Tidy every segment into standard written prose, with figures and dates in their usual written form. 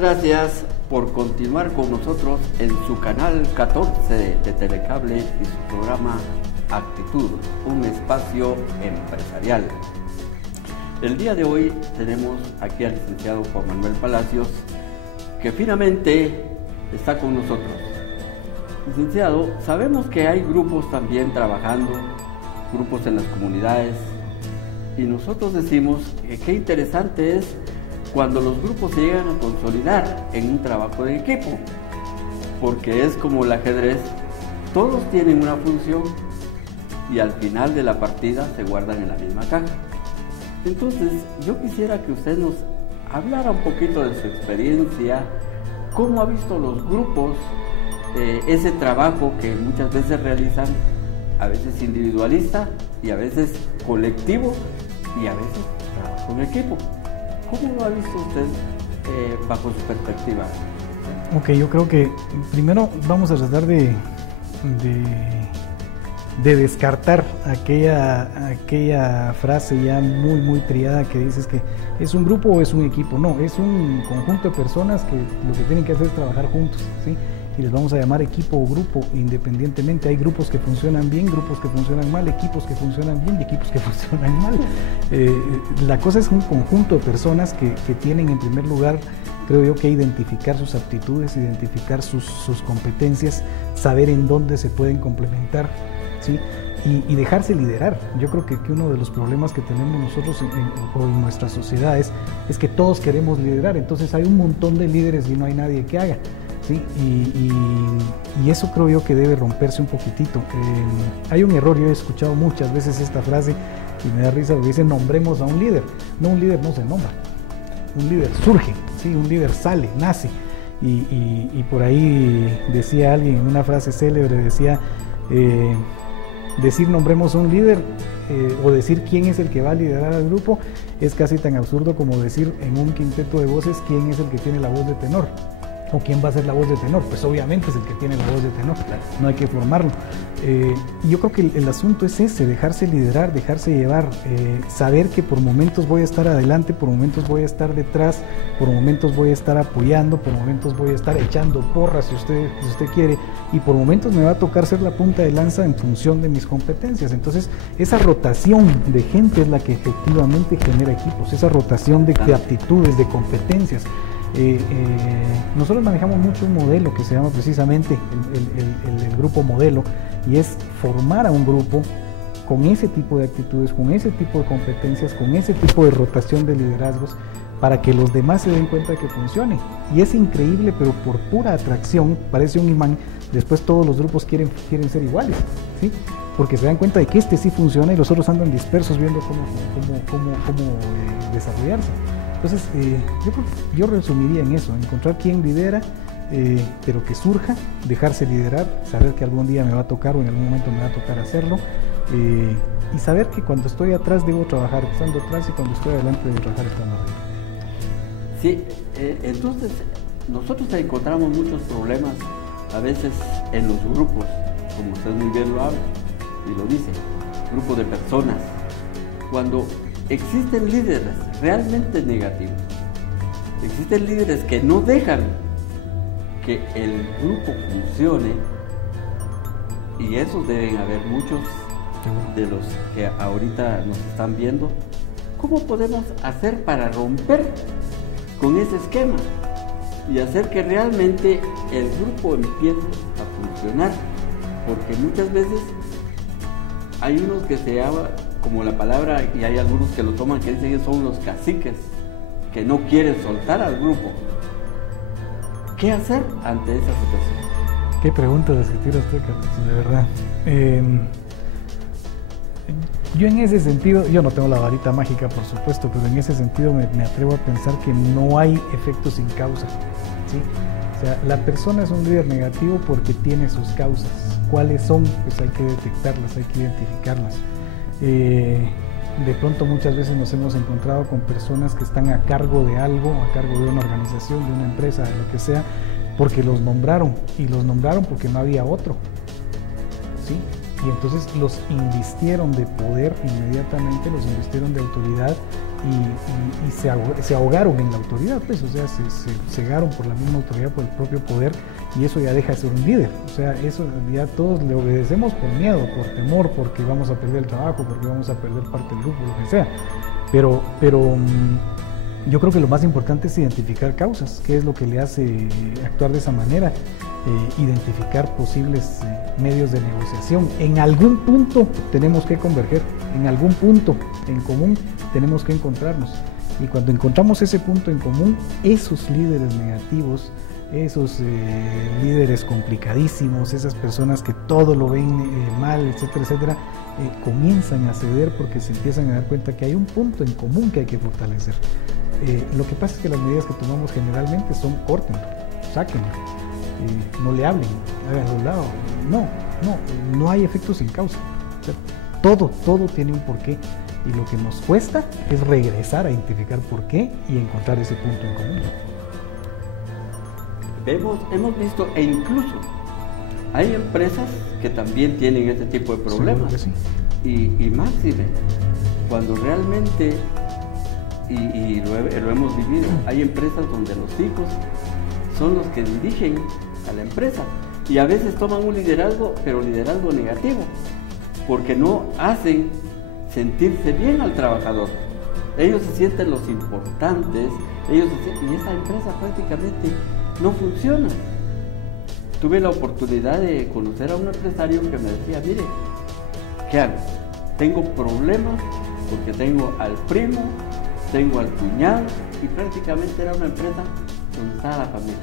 gracias por continuar con nosotros en su canal 14 de Telecable y su programa Actitud, un espacio empresarial. El día de hoy tenemos aquí al licenciado Juan Manuel Palacios, que finalmente está con nosotros. Licenciado, sabemos que hay grupos también trabajando, grupos en las comunidades, y nosotros decimos que qué interesante es cuando los grupos se llegan a consolidar en un trabajo de equipo, porque es como el ajedrez, todos tienen una función y al final de la partida se guardan en la misma caja. Entonces, yo quisiera que usted nos hablara un poquito de su experiencia, cómo ha visto los grupos, ese trabajo que muchas veces realizan, a veces individualista y a veces colectivo y a veces trabajo en equipo. ¿Cómo lo ha visto usted bajo su perspectiva? Ok, yo creo que primero vamos a tratar de descartar aquella frase ya muy trillada que dices que es un grupo o es un equipo. No, es un conjunto de personas que lo que tienen que hacer es trabajar juntos, ¿sí? Y les vamos a llamar equipo o grupo independientemente. Hay grupos que funcionan bien, grupos que funcionan mal, equipos que funcionan bien y equipos que funcionan mal. La cosa es un conjunto de personas que tienen en primer lugar, creo yo, que identificar sus aptitudes, identificar sus competencias, saber en dónde se pueden complementar, ¿sí? Y dejarse liderar. Yo creo que uno de los problemas que tenemos nosotros en nuestras sociedades es que todos queremos liderar, entonces hay un montón de líderes y no hay nadie que haga, ¿sí? Y eso creo yo que debe romperse un poquitito. Hay un error, yo he escuchado muchas veces esta frase y me da risa porque dicen nombremos a un líder. No, un líder no se nombra, un líder surge, ¿sí? Un líder sale, nace. Y por ahí decía alguien en una frase célebre, decía decir nombremos a un líder o decir quién es el que va a liderar al grupo es casi tan absurdo como decir en un quinteto de voces quién es el que tiene la voz de tenor o quién va a ser la voz de tenor. Pues obviamente es el que tiene la voz de tenor, no hay que formarlo. Y yo creo que el asunto es ese, dejarse liderar, dejarse llevar, saber que por momentos voy a estar adelante, por momentos voy a estar detrás, por momentos voy a estar apoyando, por momentos voy a estar echando porras si usted quiere, y por momentos me va a tocar ser la punta de lanza en función de mis competencias. Entonces esa rotación de gente es la que efectivamente genera equipos, esa rotación de aptitudes, de competencias. Nosotros manejamos mucho un modelo que se llama precisamente el grupo modelo, y es formar a un grupo con ese tipo de actitudes, con ese tipo de competencias, con ese tipo de rotación de liderazgos, para que los demás se den cuenta de que funcione. Y es increíble, pero por pura atracción, parece un imán, después todos los grupos quieren ser iguales, ¿sí? Porque se dan cuenta de que este sí funciona y los otros andan dispersos viendo cómo desarrollarse. Entonces, yo resumiría en eso, encontrar quién lidera, pero que surja, dejarse liderar, saber que algún día me va a tocar o en algún momento me va a tocar hacerlo, y saber que cuando estoy atrás debo trabajar estando atrás y cuando estoy adelante debo trabajar estando arriba. Sí, entonces nosotros encontramos muchos problemas a veces en los grupos, como usted muy bien lo habla y lo dice, grupos de personas, cuando existen líderes realmente negativos, existen líderes que no dejan que el grupo funcione, y esos deben haber muchos de los que ahorita nos están viendo. ¿Cómo podemos hacer para romper con ese esquema y hacer que realmente el grupo empiece a funcionar? Porque muchas veces hay unos que se llama como la palabra, y hay algunos que lo toman, que dicen que son los caciques, que no quieren soltar al grupo. ¿Qué hacer ante esa situación? Qué pregunta las que tira usted, Carlos, de verdad. Yo en ese sentido, yo no tengo la varita mágica, por supuesto, pero en ese sentido me atrevo a pensar que no hay efectos sin causa, ¿sí? O sea, la persona es un líder negativo porque tiene sus causas. ¿Cuáles son? Pues hay que detectarlas, hay que identificarlas. De pronto muchas veces nos hemos encontrado con personas que están a cargo de algo, a cargo de una organización, de una empresa, de lo que sea, porque los nombraron, y los nombraron porque no había otro, ¿sí? Y entonces los invistieron de poder inmediatamente, los invistieron de autoridad, y se ahogaron en la autoridad, pues, o sea, se cegaron por la misma autoridad, por el propio poder, y eso ya deja de ser un líder. O sea, eso ya todos le obedecemos por miedo, por temor, porque vamos a perder el trabajo, porque vamos a perder parte del grupo, lo que sea. Pero yo creo que lo más importante es identificar causas, qué es lo que le hace actuar de esa manera, identificar posibles medios de negociación. En algún punto tenemos que converger, en algún punto en común tenemos que encontrarnos. Y cuando encontramos ese punto en común, esos líderes negativos, esos líderes complicadísimos, esas personas que todo lo ven mal, etcétera, etcétera, comienzan a ceder porque se empiezan a dar cuenta que hay un punto en común que hay que fortalecer. Lo que pasa es que las medidas que tomamos generalmente son córtenlo, sáquenlo, no le hablen, háganlo a un lado. No hay efectos sin causa. O sea, todo tiene un porqué, y lo que nos cuesta es regresar a identificar por qué y encontrar ese punto en común. Hemos visto, e incluso hay empresas que también tienen este tipo de problemas. Sí. Y máxime, cuando realmente, y lo hemos vivido, hay empresas donde los hijos son los que dirigen a la empresa, y a veces toman un liderazgo, pero liderazgo negativo, porque no hacen sentirse bien al trabajador. Ellos se sienten los importantes, y esa empresa prácticamente no funciona. Tuve la oportunidad de conocer a un empresario que me decía, mire, ¿qué hago? Tengo problemas porque tengo al primo, tengo al cuñado, y prácticamente era una empresa donde estaba la familia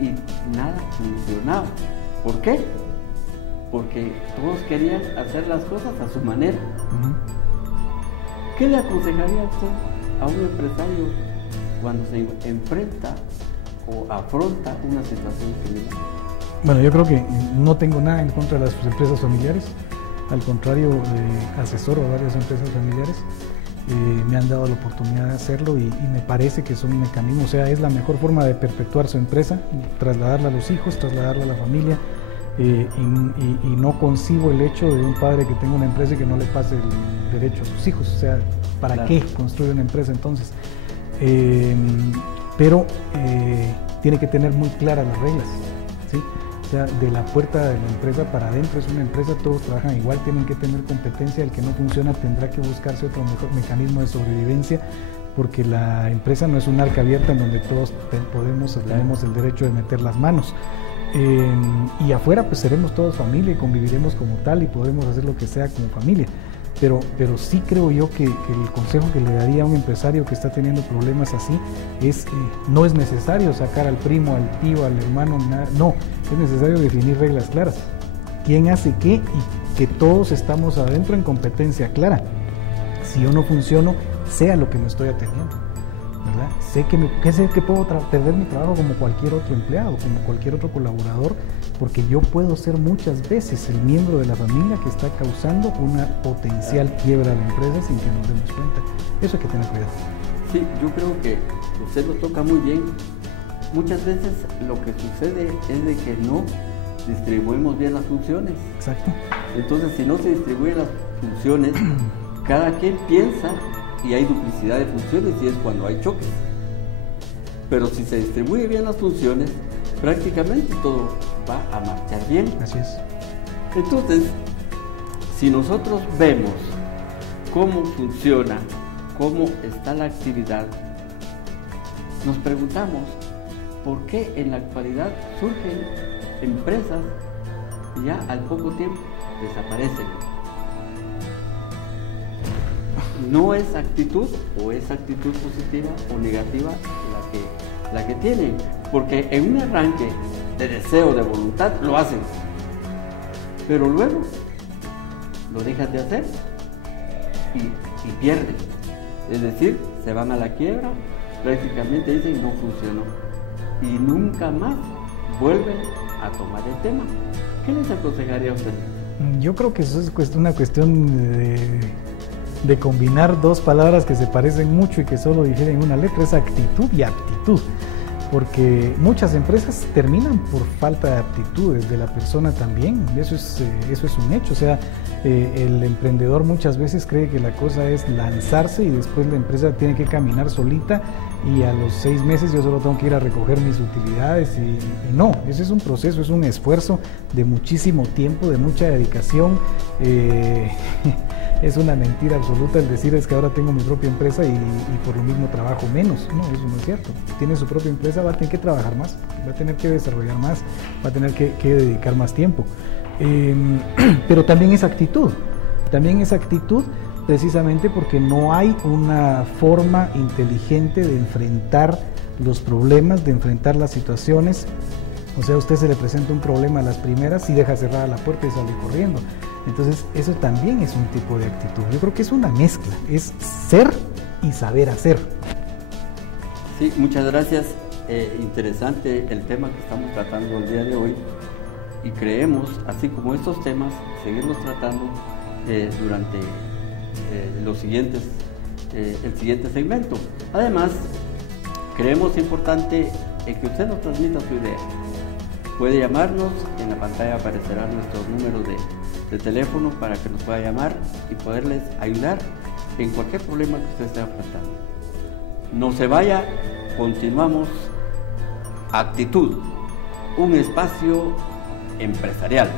y nada funcionaba. ¿Por qué? Porque todos querían hacer las cosas a su manera. ¿Qué le aconsejaría usted a un empresario cuando se enfrenta o afronta una situación similar? Bueno, yo creo que no tengo nada en contra de las empresas familiares. Al contrario, asesoro a varias empresas familiares. Me han dado la oportunidad de hacerlo y me parece que son un mecanismo, o sea, es la mejor forma de perpetuar su empresa, trasladarla a los hijos, trasladarla a la familia, y no concibo el hecho de un padre que tenga una empresa y que no le pase el derecho a sus hijos. O sea, ¿para claro. qué construir una empresa entonces? Pero tiene que tener muy claras las reglas, ¿sí? O sea, de la puerta de la empresa para adentro es una empresa, todos trabajan igual, tienen que tener competencia, el que no funciona tendrá que buscarse otro mejor mecanismo de sobrevivencia, porque la empresa no es un arca abierta en donde todos tenemos el derecho de meter las manos. Y afuera pues seremos todos familia y conviviremos como tal y podremos hacer lo que sea como familia. Pero sí creo yo que el consejo que le daría a un empresario que está teniendo problemas así es, no es necesario sacar al primo, al tío, al hermano, nada, no, es necesario definir reglas claras. ¿Quién hace qué? Y que todos estamos adentro en competencia clara. Si yo no funciono, sé a lo que me estoy atendiendo, ¿verdad? Sé que puedo perder mi trabajo como cualquier otro empleado, como cualquier otro colaborador, porque yo puedo ser muchas veces el miembro de la familia que está causando una potencial quiebra de la empresa sin que nos demos cuenta. Eso hay que tener cuidado. Sí, yo creo que usted lo toca muy bien. Muchas veces lo que sucede es de que no distribuimos bien las funciones. Exacto. Entonces, si no se distribuyen las funciones, cada quien piensa y hay duplicidad de funciones y es cuando hay choques. Pero si se distribuye bien las funciones, prácticamente todo va a marchar bien. Así es. Entonces, si nosotros vemos cómo funciona, cómo está la actividad, nos preguntamos por qué en la actualidad surgen empresas y ya al poco tiempo desaparecen. No es actitud o es actitud positiva o negativa la que tienen, porque en un arranque de deseo, de voluntad, lo hacen, pero luego lo dejan de hacer y pierden, es decir, se van a la quiebra, prácticamente dicen no funcionó y nunca más vuelven a tomar el tema. ¿Qué les aconsejaría a usted? Yo creo que eso es una cuestión de combinar dos palabras que se parecen mucho y que solo difieren una letra, es actitud y aptitud. porque muchas empresas terminan por falta de aptitudes de la persona también. Eso es un hecho. O sea, el emprendedor muchas veces cree que la cosa es lanzarse y después la empresa tiene que caminar solita y a los 6 meses yo solo tengo que ir a recoger mis utilidades y no, ese es un proceso, es un esfuerzo de muchísimo tiempo, de mucha dedicación. Es una mentira absoluta el decir es que ahora tengo mi propia empresa y por lo mismo trabajo menos. No, eso no es cierto. Tiene su propia empresa, va a tener que trabajar más, va a tener que desarrollar más, va a tener que dedicar más tiempo. Pero también es actitud precisamente porque no hay una forma inteligente de enfrentar los problemas, de enfrentar las situaciones. O sea, a usted se le presenta un problema a las primeras y deja cerrada la puerta y sale corriendo. Entonces, eso también es un tipo de actitud. Yo creo que es una mezcla, es ser y saber hacer. Sí, muchas gracias. Interesante el tema que estamos tratando el día de hoy y creemos, así como estos temas, seguirlos tratando durante el siguiente segmento. Además, creemos importante que usted nos transmita su idea. Puede llamarnos, en la pantalla aparecerán nuestros números de teléfono para que nos pueda llamar y poderles ayudar en cualquier problema que usted esté enfrentando. No se vaya, continuamos. Actitud, un espacio empresarial.